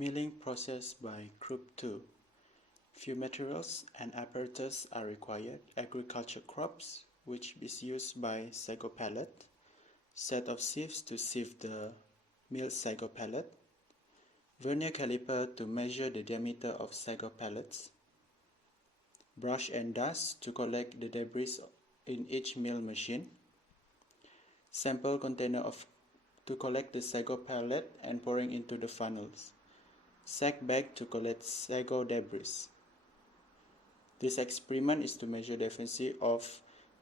Milling process by Group 2. Few materials and apparatus are required. Agriculture crops, which is used by sago pellet. Set of sieves to sieve the milled sago pellet. Vernier caliper to measure the diameter of sago pellets. Brush and dust to collect the debris in each mill machine. Sample container to collect the sago pellet and pouring into the funnels. Sack bag to collect sago debris. This experiment is to measure the efficiency of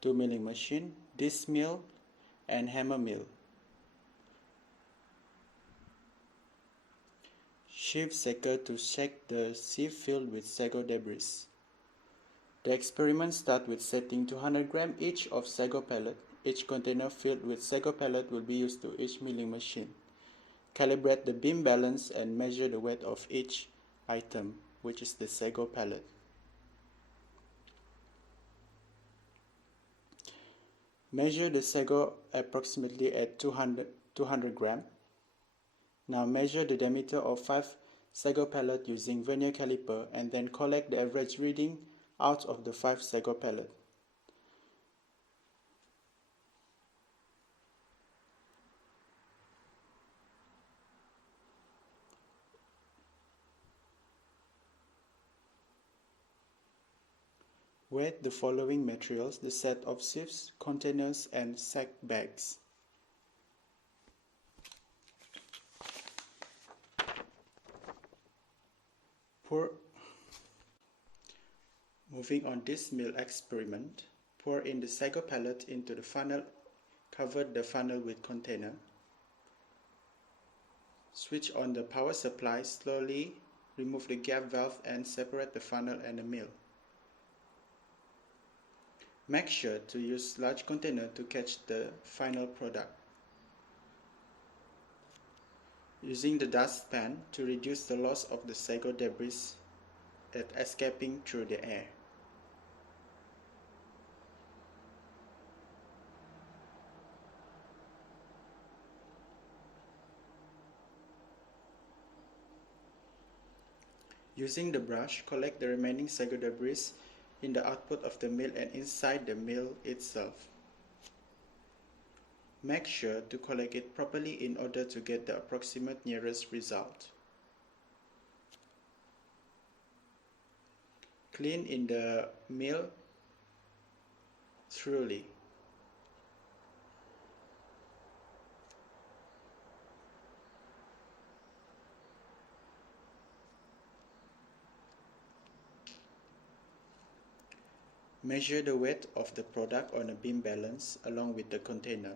two milling machines, disc mill and hammer mill. Sieve shaker to shake the sieve filled with sago debris. The experiment starts with setting 200 grams each of sago pellet. Each container filled with sago pellet will be used to each milling machine. Calibrate the beam balance and measure the weight of each item, which is the sago pellet. Measure the sago approximately at 200 grams. Now measure the diameter of 5 sago pellets using vernier caliper and then collect the average reading out of the 5 sago pellets. Weight the following materials: the set of sieves, containers and sack bags. Moving on this mill experiment, pour in the sago pellet into the funnel, cover the funnel with container. Switch on the power supply, slowly remove the gap valve and separate the funnel and the mill. Make sure to use large container to catch the final product. Using the dustpan to reduce the loss of the sago debris that escaping through the air. Using the brush, collect the remaining sago debris in the output of the mill and inside the mill itself. Make sure to collect it properly in order to get the approximate nearest result. Clean in the mill thoroughly. Measure the weight of the product on a beam balance along with the container.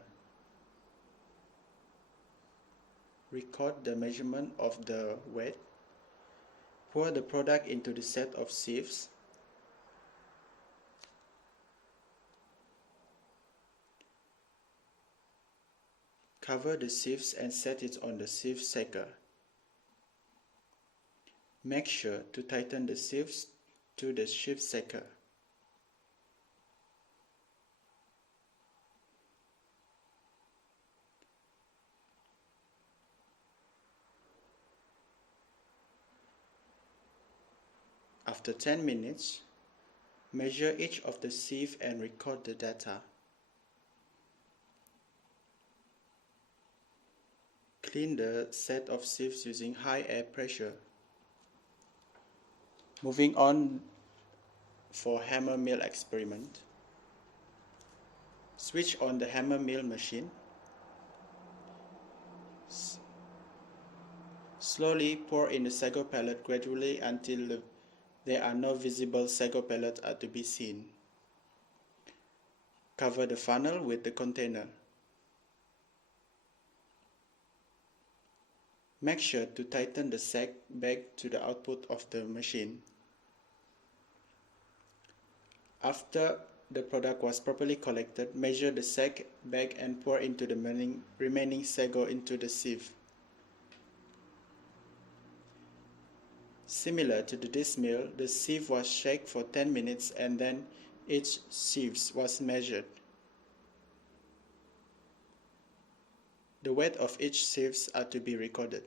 Record the measurement of the weight. Pour the product into the set of sieves. Cover the sieves and set it on the sieve shaker. Make sure to tighten the sieves to the sieve shaker. After 10 minutes, measure each of the sieve and record the data. Clean the set of sieves using high air pressure. Moving on for hammer mill experiment. Switch on the hammer mill machine. Slowly pour in the sago pellet gradually until there are no visible sago pellets are to be seen. Cover the funnel with the container. Make sure to tighten the sack bag to the output of the machine. After the product was properly collected, measure the sack bag and pour into the remaining sago into the sieve. Similar to the disc mill, the sieve was shaken for 10 minutes and then each sieve was measured. The weight of each sieve are to be recorded.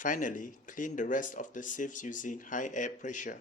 Finally, clean the rest of the sieves using high air pressure.